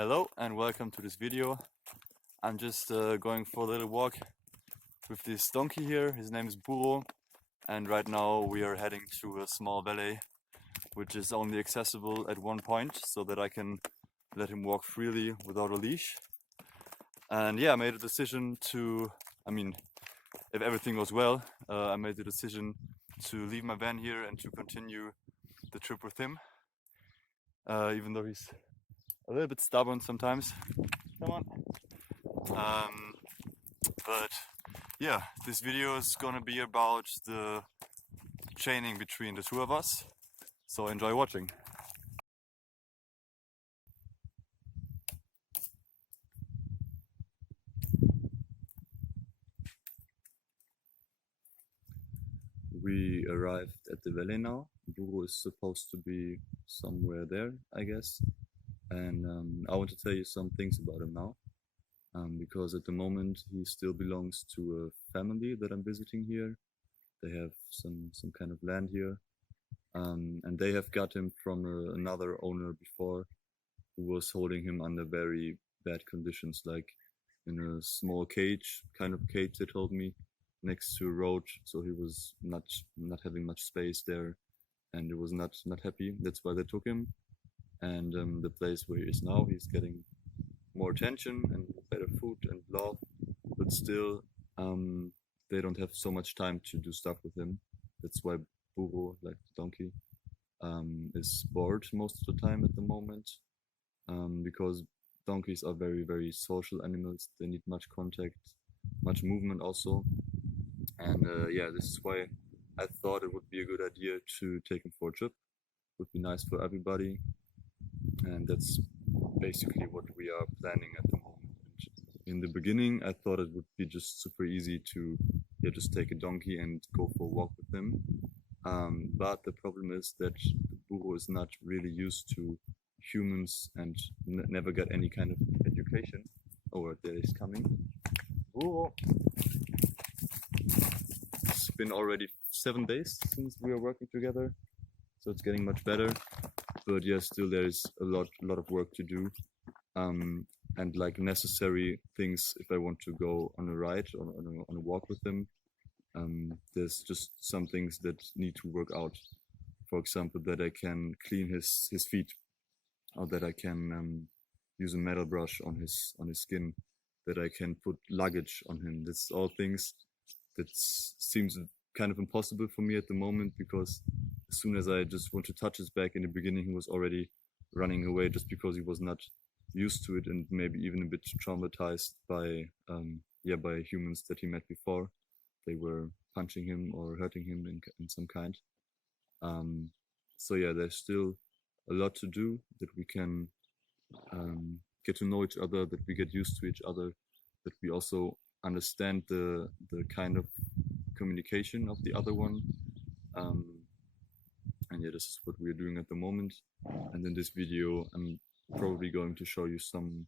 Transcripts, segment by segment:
Hello and welcome to this video. I'm just going for a little walk with this donkey here. His name is Burro, and right now we are heading to a small valley which is only accessible at one point so that I can let him walk freely without a leash. And yeah, I made a decision to, if everything goes well, I made the decision to leave my van here and to continue the trip with him, even though he's a little bit stubborn sometimes. Come on. But yeah, this video is gonna be about the training between the two of us, so enjoy watching. We arrived at the valley now. Burro is supposed to be somewhere there, I guess. And I want to tell you some things about him now. Because at the moment he still belongs to a family that I'm visiting here. They have some kind of land here. And they have got him from another owner before, who was holding him under very bad conditions, like in a small cage, kind of cage they told me, next to a road, so he was not having much space there, and it was not happy. That's why they took him. And the place where he is now, he's getting more attention and better food and love, but still they don't have so much time to do stuff with him. That's why Burro, like the donkey, is bored most of the time at the moment, because donkeys are very social animals. They need much contact, much movement also. And yeah, this is why I thought it would be a good idea to take him for a trip. Would be nice for everybody, and that's basically what we are planning at the moment. In the beginning, I thought it would be just super easy to just take a donkey and go for a walk with him. But the problem is that the Burro is not really used to humans and never got any kind of education. Oh, there he's coming. Burro! It's been already 7 days since we are working together, so it's getting much better. But yeah, still there is a lot of work to do, and like necessary things if I want to go on a ride or on a walk with him. There's just some things that need to work out. For example, that I can clean his feet, or that I can use a metal brush on his skin, that I can put luggage on him. That's all things that seems kind of impossible for me at the moment, because as soon as I just want to touch his back, in the beginning he was already running away, just because he was not used to it, and maybe even a bit traumatized by humans that he met before. They were punching him or hurting him in some kind. So yeah, there's still a lot to do, that we can get to know each other, that we get used to each other, that we also understand the kind of communication of the other one. And yeah, this is what we're doing at the moment. And in this video, I'm probably going to show you some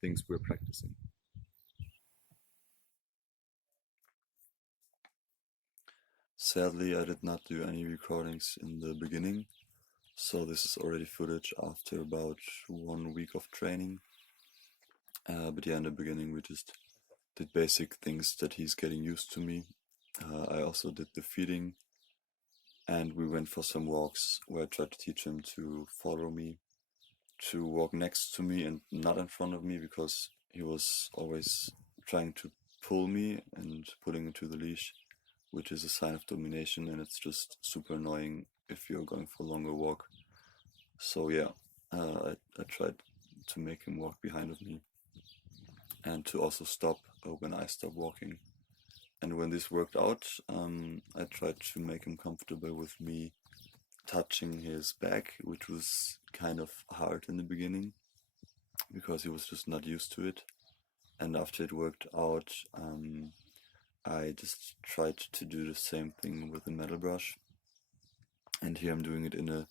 things we're practicing. Sadly, I did not do any recordings in the beginning, so this is already footage after about 1 week of training. But yeah, in the beginning we just did basic things that he's getting used to me. I also did the feeding, and we went for some walks where I tried to teach him to follow me, to walk next to me and not in front of me, because he was always trying to pull me and pulling into the leash, which is a sign of domination, and it's just super annoying if you're going for a longer walk. So yeah, I tried to make him walk behind of me, and to also stop when I stop walking. And when this worked out, I tried to make him comfortable with me touching his back, which was kind of hard in the beginning, because he was just not used to it. And after it worked out, I just tried to do the same thing with the metal brush. And here I'm doing it in a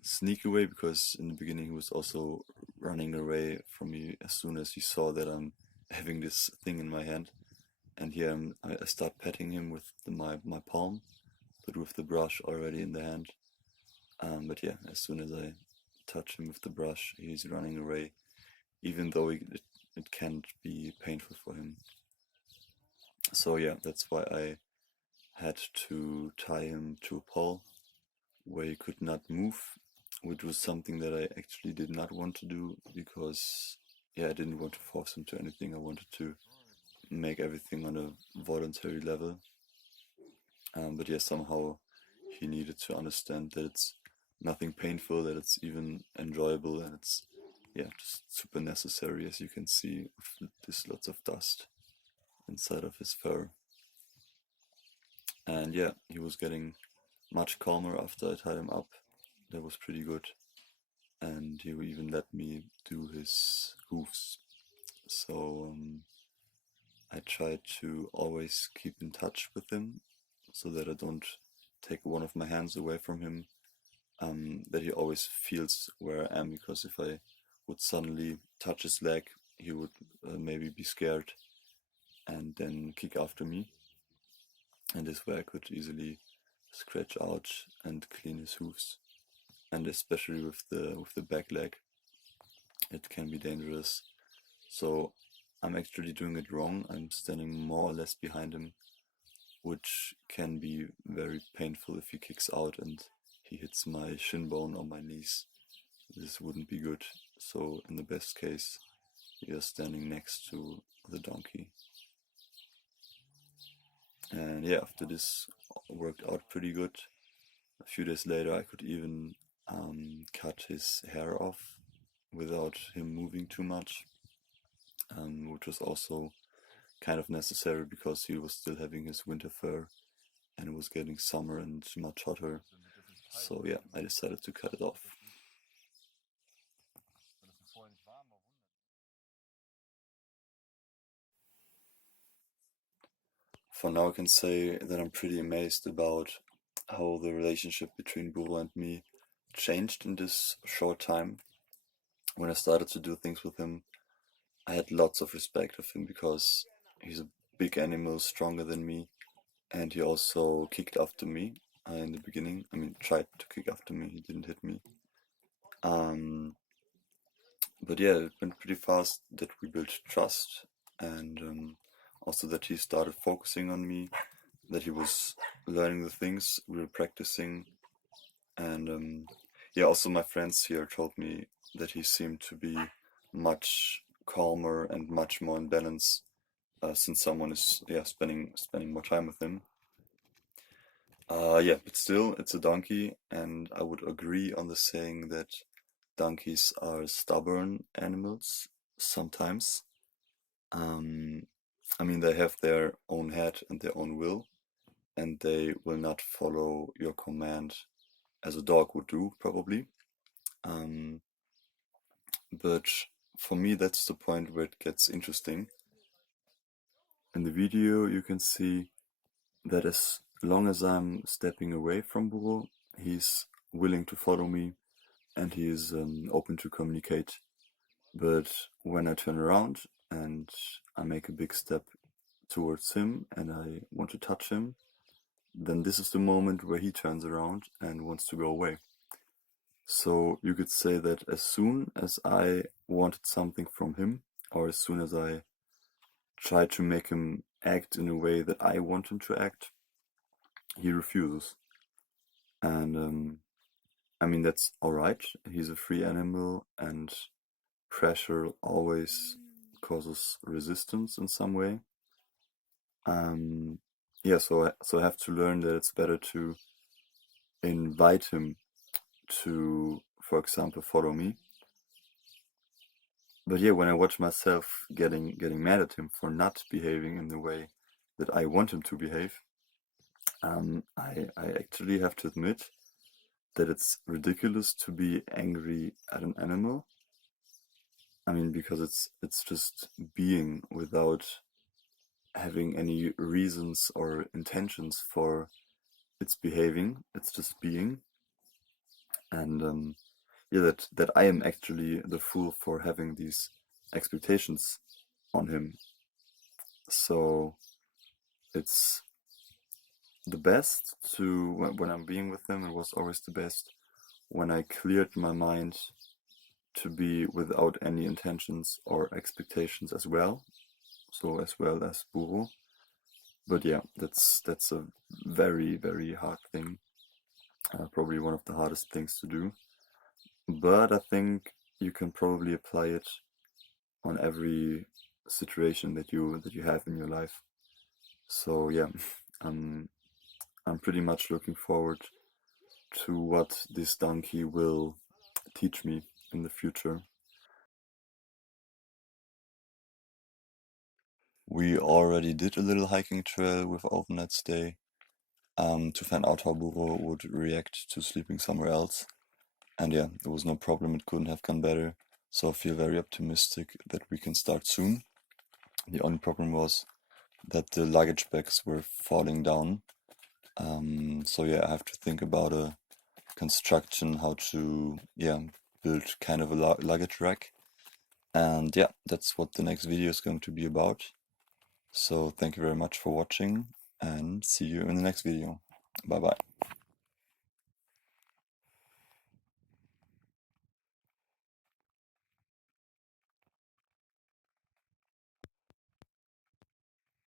sneaky way, because in the beginning he was also running away from me as soon as he saw that I'm having this thing in my hand. And here I start petting him with my palm, but with the brush already in the hand. But yeah, as soon as I touch him with the brush, he's running away, even though it can't be painful for him. So yeah, that's why I had to tie him to a pole where he could not move, which was something that I actually did not want to do because, yeah, I didn't want to force him to anything. I wanted to make everything on a voluntary level. But yeah, somehow he needed to understand that it's nothing painful, that it's even enjoyable, and it's, yeah, just super necessary, as you can see, with this lots of dust inside of his fur. And yeah, he was getting much calmer after I tied him up. That was pretty good. And he even let me do his hooves. So I tried to always keep in touch with him so that I don't take one of my hands away from him, that he always feels where I am, because if I would suddenly touch his leg, he would maybe be scared and then kick after me. And this way I could easily scratch out and clean his hooves. And especially with the back leg, it can be dangerous. So I'm actually doing it wrong. I'm standing more or less behind him, which can be very painful if he kicks out and he hits my shin bone or my knees. This wouldn't be good. So in the best case, you're standing next to the donkey. And yeah, after this worked out pretty good. A few days later, I could even cut his hair off without him moving too much, which was also kind of necessary because he was still having his winter fur and it was getting summer and much hotter. So yeah, I decided to cut it off. For now I can say that I'm pretty amazed about how the relationship between Buro and me changed in this short time. When I started to do things with him, I had lots of respect of him because he's a big animal, stronger than me, and he also kicked after me in the beginning. I mean, tried to kick after me, he didn't hit me. But yeah, it went pretty fast that we built trust, and also that he started focusing on me, that he was learning the things we were practicing. And yeah, also my friends here told me that he seemed to be much calmer and much more in balance, since someone is, yeah, spending more time with him. Yeah, but still, it's a donkey, and I would agree on the saying that donkeys are stubborn animals sometimes. Um, I mean, they have their own head and their own will, and they will not follow your command as a dog would do, probably. Um, but for me, that's the point where it gets interesting. In the video, you can see that as long as I'm stepping away from Buro, he's willing to follow me and he is open to communicate. But when I turn around and I make a big step towards him and I want to touch him, then this is the moment where he turns around and wants to go away. So you could say that as soon as I wanted something from him, or as soon as I tried to make him act in a way that I want him to act, he refuses. And I mean, that's alright. He's a free animal, and pressure always causes resistance in some way. Yeah, so I have to learn that it's better to invite him to, for example, follow me. But yeah, when I watch myself getting mad at him for not behaving in the way that I want him to behave, I actually have to admit that it's ridiculous to be angry at an animal. I mean, because it's just being without having any reasons or intentions for its behaving. It's just being. And yeah, that I am actually the fool for having these expectations on him. So it's the best to, when I'm being with him, it was always the best when I cleared my mind to be without any intentions or expectations as well. So as well as Buru. But yeah, that's a very, very hard thing. Probably one of the hardest things to do. But I think you can probably apply it on every situation that you have in your life. So yeah, I'm pretty much looking forward to what this donkey will teach me in the future. We already did a little hiking trail with Overnight Stay to find out how Buro would react to sleeping somewhere else. And yeah, there was no problem, it couldn't have gone better. So I feel very optimistic that we can start soon. The only problem was that the luggage bags were falling down. So yeah, I have to think about a construction, how to build kind of a luggage rack. And yeah, that's what the next video is going to be about. So thank you very much for watching and see you in the next video. Bye bye.